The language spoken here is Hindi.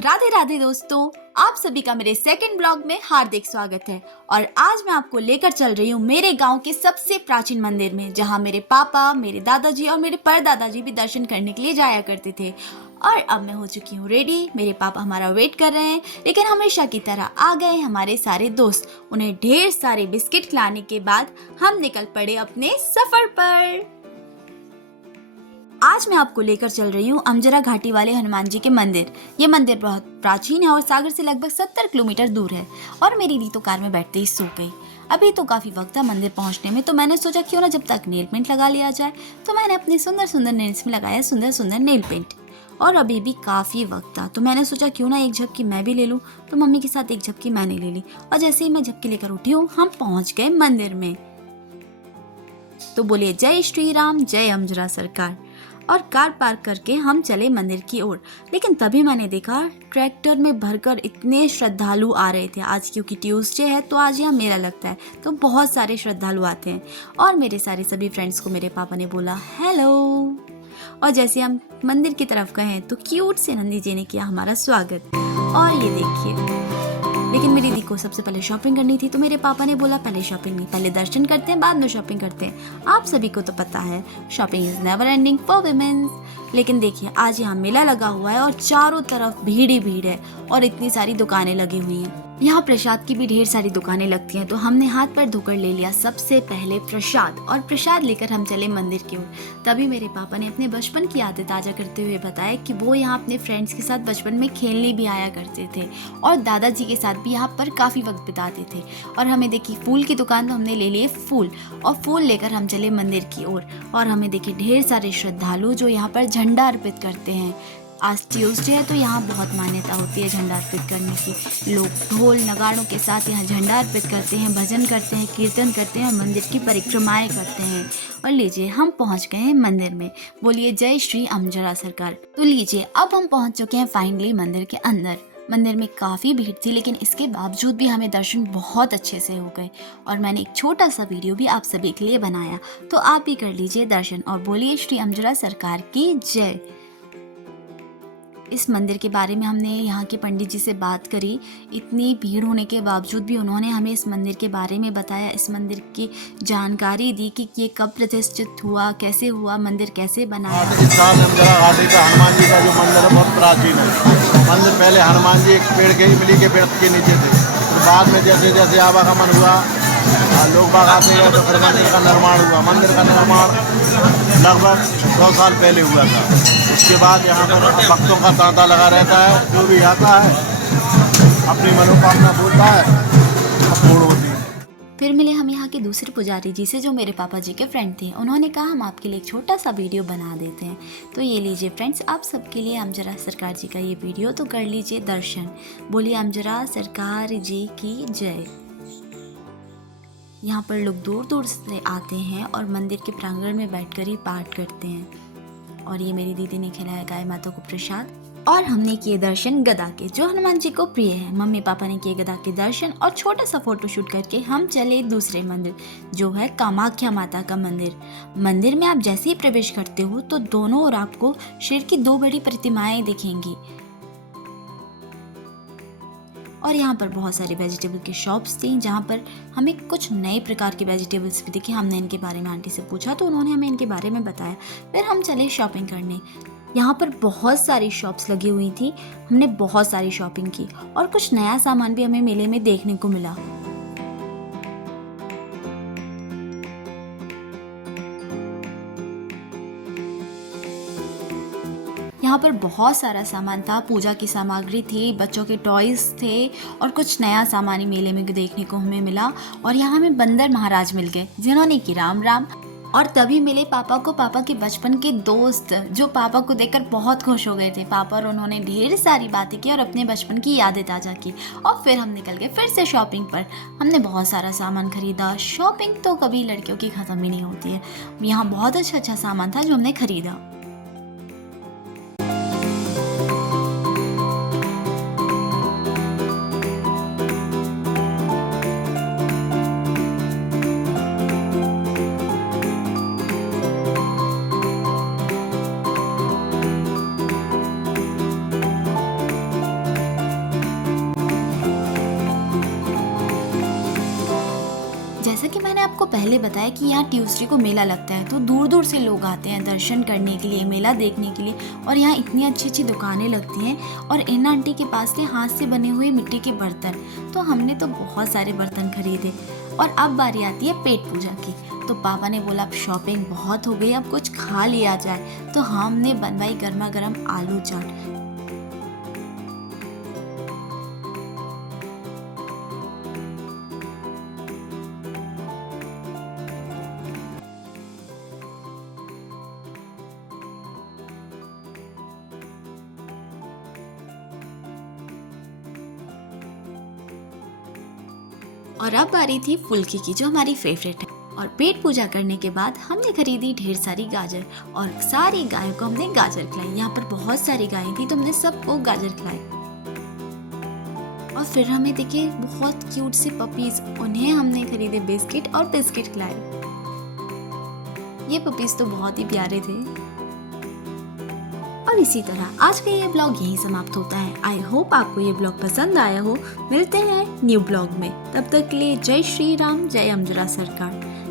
राधे राधे दोस्तों, आप सभी का मेरे सेकंड ब्लॉग में हार्दिक स्वागत है। और आज मैं आपको लेकर चल रही हूँ मेरे गांव के सबसे प्राचीन मंदिर में, जहाँ मेरे पापा, मेरे दादाजी और मेरे परदादाजी भी दर्शन करने के लिए जाया करते थे। और अब मैं हो चुकी हूँ रेडी। मेरे पापा हमारा वेट कर रहे हैं, लेकिन हमेशा की तरह आ गए हमारे सारे दोस्त। उन्हें ढेर सारे बिस्किट खिलाने के बाद हम निकल पड़े अपने सफर पर। आज मैं आपको लेकर चल रही हूँ अमजरा घाटी वाले हनुमान जी के मंदिर। ये मंदिर बहुत प्राचीन है और सागर से लगभग 70 किलोमीटर दूर है। और मेरी दी तो कार में बैठते ही सो गई। अभी तो काफी वक्त था मंदिर पहुंचने में, तो मैंने सोचा क्यों ना जब तक नेल पेंट लगा लिया जाए। तो मैंने अपने सुंदर सुंदर नेल्स में लगाया सुंदर सुंदर नेल पेंट। और अभी भी काफी वक्त था, तो मैंने सोचा क्यों ना एक झपकी मैं भी ले लूं। तो मम्मी के साथ एक झपकी मैंने ले ली, और जैसे ही मैं झपकी लेकर उठी हूँ, हम पहुंच गए मंदिर में। तो बोलिए जय श्री राम, जय अमजरा सरकार। और कार पार्क करके हम चले मंदिर की ओर। लेकिन तभी मैंने देखा ट्रैक्टर में भरकर इतने श्रद्धालु आ रहे थे। आज क्योंकि ट्यूसडे है, तो आज यहाँ मेला लगता है, तो बहुत सारे श्रद्धालु आते हैं। और मेरे सारे सभी फ्रेंड्स को मेरे पापा ने बोला हेलो। और जैसे हम मंदिर की तरफ गए तो क्यूट से नंदी जी ने किया हमारा स्वागत। और ये देखिए, लेकिन मेरी दी को सबसे पहले शॉपिंग करनी थी, तो मेरे पापा ने बोला पहले शॉपिंग नहीं, पहले दर्शन करते हैं बाद में शॉपिंग करते हैं। आप सभी को तो पता है shopping is never ending for women's. लेकिन देखिए, आज यहाँ मेला लगा हुआ है और चारों तरफ भीड़ ही भीड़ है और इतनी सारी दुकानें लगी हुई हैं। यहाँ प्रसाद की भी ढेर सारी दुकानें लगती हैं, तो हमने हाथ पैर धोकर ले लिया सबसे पहले प्रसाद। और प्रसाद लेकर हम चले मंदिर की ओर। तभी मेरे पापा ने अपने बचपन की यादें ताज़ा करते हुए बताया कि वो यहाँ अपने फ्रेंड्स के साथ बचपन में खेलने भी आया करते थे और दादाजी के साथ भी यहाँ पर काफ़ी वक्त बिताते थे। और हमें देखी फूल की दुकान, तो हमने ले लिए फूल, और फूल लेकर हम चले मंदिर की ओर। और हमें देखी ढेर सारे श्रद्धालु जो यहाँ पर झंडा अर्पित करते हैं। आज ट्यूसडे है, तो यहाँ बहुत मान्यता होती है झंडा अर्पित करने की। लोग ढोल नगाड़ों के साथ यहाँ झंडा अर्पित करते हैं, भजन करते हैं, कीर्तन करते हैं, मंदिर की परिक्रमाएं करते हैं। और लीजिए, हम पहुँच गए हैं मंदिर में। बोलिए जय श्री अमजरा सरकार। तो लीजिए, अब हम पहुँच चुके हैं फाइनली मंदिर के अंदर। मंदिर में काफ़ी भीड़ थी, लेकिन इसके बावजूद भी हमें दर्शन बहुत अच्छे से हो गए। और मैंने एक छोटा सा वीडियो भी आप सभी के लिए बनाया, तो आप भी कर लीजिए दर्शन और बोलिए श्री अमजरा सरकार की जय। इस मंदिर के बारे में हमने यहाँ के पंडित जी से बात करी। इतनी भीड़ होने के बावजूद भी उन्होंने हमें इस मंदिर के बारे में बताया, इस मंदिर की जानकारी दी कि ये कब प्रतिष्ठित हुआ, कैसे हुआ, मंदिर कैसे बनाया। अमजरा घाटी का हनुमान जी का जो मंदिर है बहुत प्राचीन है। मंदिर पहले हनुमान जी एक पेड़ के इमली के पेड़ के नीचे थे, तो बाद में जैसे जैसे आवागमन हुआ, लोग बाग आते हैं, तो फिर मंदिर का निर्माण हुआ। मंदिर का निर्माण लगभग 100 साल पहले हुआ था। उसके बाद यहाँ पर भक्तों का तांता लगा रहता है। जो भी आता है अपनी मनोकामना बोलता है, पूर्ण होती है। फिर मिले हम यहाँ के दूसरे पुजारी जी से, जो मेरे पापा जी के फ्रेंड थे। उन्होंने कहा हम आपके लिए एक छोटा सा वीडियो बना देते हैं। तो ये लीजिए फ्रेंड्स, आप सबके लिए अमजरा सरकार जी का ये वीडियो, तो कर लीजिए दर्शन। बोलिए अमजरा सरकार जी की जय। यहाँ पर लोग दूर दूर से आते हैं और मंदिर के प्रांगण में बैठकर ही पाठ करते हैं। और ये मेरी दीदी ने खिलाया गाय माता को प्रसाद। और हमने किए दर्शन गदा के, जो हनुमान जी को प्रिय है। मम्मी पापा ने किए गदा के दर्शन और छोटा सा फोटो शूट करके हम चले दूसरे मंदिर, जो है कामाख्या माता का मंदिर। मंदिर में आप जैसे ही प्रवेश करते हो, तो दोनों ओर आपको शेर की 2 बड़ी प्रतिमाएं दिखेंगी। और यहाँ पर बहुत सारे वेजिटेबल के शॉप्स थी, जहाँ पर हमें कुछ नए प्रकार के वेजिटेबल्स भी दिखे। हमने इनके बारे में आंटी से पूछा, तो उन्होंने हमें इनके बारे में बताया। फिर हम चले शॉपिंग करने। यहाँ पर बहुत सारी शॉप्स लगी हुई थी, हमने बहुत सारी शॉपिंग की और कुछ नया सामान भी हमें मेले में देखने को मिला। यहाँ पर बहुत सारा सामान था, पूजा की सामग्री थी, बच्चों के टॉयज थे और कुछ नया सामान ही मेले में देखने को हमें मिला। और यहाँ हमें बंदर महाराज मिल गए, जिन्होंने की राम राम। और तभी मिले पापा को, पापा के बचपन के दोस्त, जो पापा को देखकर बहुत खुश हो गए थे। पापा और उन्होंने ढेर सारी बातें की और अपने बचपन की यादें ताज़ा की। और फिर हम निकल गए फिर से शॉपिंग पर। हमने बहुत सारा सामान खरीदा। शॉपिंग तो कभी लड़कियों की ख़त्म ही नहीं होती है। यहाँ बहुत अच्छा सामान था जो हमने खरीदा। आपको पहले बताया कि यहाँ ट्यूसडे को मेला लगता है, तो दूर दूर से लोग आते हैं दर्शन करने के लिए, मेला देखने के लिए। और यहाँ इतनी अच्छी अच्छी दुकानें लगती हैं और इन आंटी के पास थे हाथ से बने हुए मिट्टी के बर्तन, तो हमने तो बहुत सारे बर्तन खरीदे। और अब बारी आती है पेट पूजा की, तो पापा ने बोला अब शॉपिंग बहुत हो गई, अब कुछ खा लिया जाए, तो हमने बनवाई गर्मा गर्म आलू चाट। और अब बारी थी फुल्की की, जो हमारी फेवरेट है। और पेट पूजा करने के बाद हमने खरीदी ढेर सारी गाजर और सारी गायों को हमने गाजर खिलाई। यहाँ पर बहुत सारी गायें थी तो हमने सबको गाजर खिलाई। और फिर हमें देखे बहुत क्यूट से पपीज, उन्हें हमने खरीदे बिस्किट और बिस्किट खिलाए। ये पपीज तो बहुत ही प्यारे थे। और इसी तरह आज का ये ब्लॉग यही समाप्त होता है। आई होप आपको ये ब्लॉग पसंद आया हो। मिलते हैं न्यू ब्लॉग में, तब तक के लिए जय श्री राम, जय अमजरा सरकार।